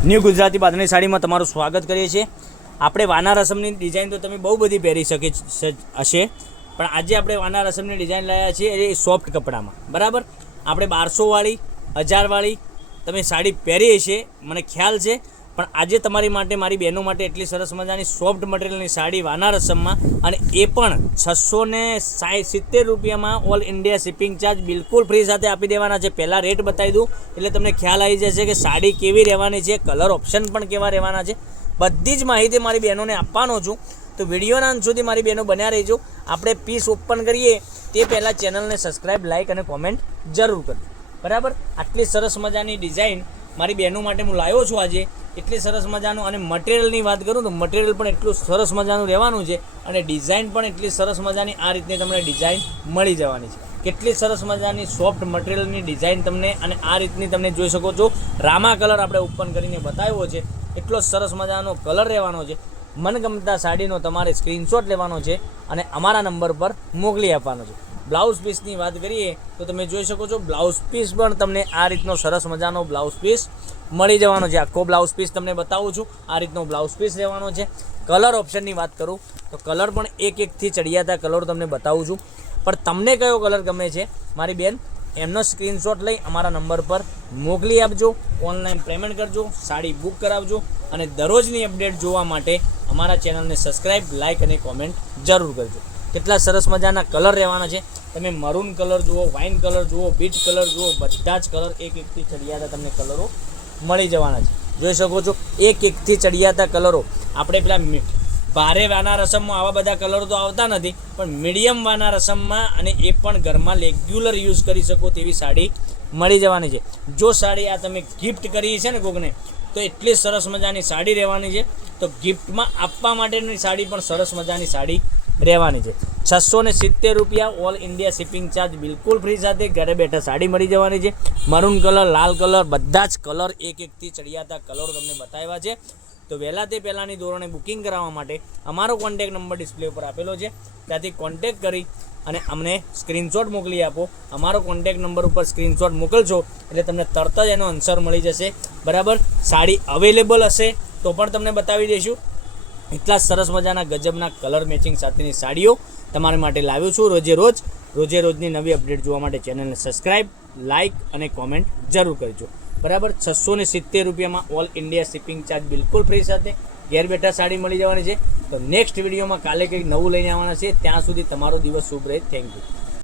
New Gujarati બાંધણી સાડીમાં તમારું સ્વાગત કરીએ છીએ। આપણે વાના રસમની ડિઝાઇન તો તમે બહુ બધી પહેરી હશે, પણ આજે આપણે વાના રસમની ડિઝાઇન લાવ્યા છીએ એ સોફ્ટ કપડામાં। બરાબર, આપણે 1200 વાળી 1000 વાળી તમે સાડી પહેરી હશે, મને ખ્યાલ છે, પણ આજે તમારી માટે, મારી બહેનો માટે એટલી સરસ મજાની સોફ્ટ મટીરિયલની સાડી વાના રસમમાં, અને એ પણ 670 રૂપિયામાં ઓલ ઇન્ડિયા શિપિંગ ચાર્જ બિલકુલ ફ્રી સાથે આપી દેવાના છે। પહેલાં રેટ બતાવી દઉં એટલે તમને ખ્યાલ આવી જશે કે સાડી કેવી રહેવાની છે, કલર ઓપ્શન પણ કેવા રહેવાના છે, બધી જ માહિતી મારી બહેનોને આપવાનો છું। તો વિડીયોના અંત સુધી મારી બહેનો બન્યા રહીજો। આપણે પીસ ઓપન કરીએ તે પહેલાં ચેનલને સબસ્ક્રાઈબ, લાઇક અને કોમેન્ટ જરૂર કરજો। બરાબર, આટલી સરસ મજાની ડિઝાઇન મારી બહેનો માટે હું લાવ્યો છું આજે, એટલી સરસ મજાનું। અને મટીરિયલની વાત કરું તો મટીરિયલ પણ એટલું સરસ મજાનું રહેવાનું છે, અને ડિઝાઇન પણ એટલી સરસ મજાની આ રીતની તમને ડિઝાઇન મળી જવાની છે। કેટલી સરસ મજાની સોફ્ટ મટીરિયલની ડિઝાઇન તમને, અને આ રીતની તમને જોઈ શકો છો। રામા કલર આપણે ઓપન કરીને બતાવ્યો છે, એટલો સરસ મજાનો કલર રહેવાનો છે। મનગમતા સાડીનો તમારે સ્ક્રીનશોટ લેવાનો છે અને અમારા નંબર પર મોકલી આપવાનો છે। બ્લાઉઝ પીસની વાત કરીએ તો તમે જોઈ શકો છો, બ્લાઉઝ પીસ પણ તમને આ રીતનો સરસ મજાનો બ્લાઉઝ પીસ મળી જવાનો છે। આખો બ્લાઉઝ પીસ તમને બતાવું છું, આ રીતનો બ્લાઉઝ પીસ રહેવાનો છે। કલર ઓપ્શનની વાત કરું તો કલર પણ એકથી ચડિયાતા કલર તમને બતાવું છું, પણ તમને કયો કલર ગમે છે મારી બેન, એમનો સ્ક્રીનશોટ લઈ અમારા નંબર પર મોકલી આપજો, ઓનલાઈન પેમેન્ટ કરજો, સાડી બુક કરાવજો, અને દરરોજની અપડેટ જોવા માટે અમારા ચેનલને સબસ્ક્રાઈબ, લાઇક અને કોમેન્ટ જરૂર કરજો। કેટલા સરસ મજાના કલર રહેવાના છે, તમે મરૂન કલર જુઓ, વાઇન કલર જુઓ, બીચ કલર જુઓ, બધા જ કલર એકથી ચડિયાતા તમને કલરો મળી જવાના છે। જોઈ શકો છો, એકથી ચડિયાતા કલરો। આપણે પેલા ભારે વાના રસમમાં આવા બધા કલરો તો આવતા નથી, પણ મીડિયમ વાના રસમમાં, અને એ પણ ઘરમાં રેગ્યુલર યુઝ કરી શકો તેવી સાડી મળી જવાની છે। જો સાડી આ તમે ગિફ્ટ કરી છે ને કોકને, તો એટલી સરસ મજાની સાડી રહેવાની છે। તો ગિફ્ટમાં આપવા માટેની સાડી પણ સરસ મજાની સાડી રહેવાની છે। 670 રૂપિયા ઓલ ઇન્ડિયા શિપિંગ ચાર્જ બિલકુલ ફ્રી સાથે ઘરે બેઠા સાડી મળી જવાની છે। મરૂન કલર, લાલ કલર, બધા જ કલર એકથી ચડિયાતા કલર તમને બતાવ્યા છે। તો વહેલા તે પહેલાંની ધોરણે બુકિંગ કરાવવા માટે અમારો કોન્ટેક નંબર ડિસ્પ્લે ઉપર આપેલો છે, ત્યાંથી કોન્ટેક કરી અને અમને સ્ક્રીનશોટ મોકલી આપો। અમારો કોન્ટેક નંબર ઉપર સ્ક્રીનશોટ મોકલશો એટલે તમને તરત જ એનો આન્સર મળી જશે। બરાબર, સાડી અવેલેબલ હશે તો પણ તમને બતાવી દઈશું। એટલા સરસ મજાના ગજબના કલર મેચિંગ સાથેની સાડીઓ તમારા માટે લાવ્યો છું। રોજે રોજની નવી અપડેટ જોવા માટે ચેનલને સબસ્ક્રાઈબ, લાઇક અને કોમેન્ટ જરૂર કરજો। બરાબર, 670 રૂપિયામાં ઓલ ઇન્ડિયા શિપિંગ ચાર્જ બિલકુલ ફ્રી સાથે ઘેર બેઠા સાડી મળી જવાની છે। તો નેક્સ્ટ વિડીયોમાં કાલે કંઈક નવું લઈને આવવાના છે, ત્યાં સુધી તમારો દિવસ શુભ રહે। Thank you.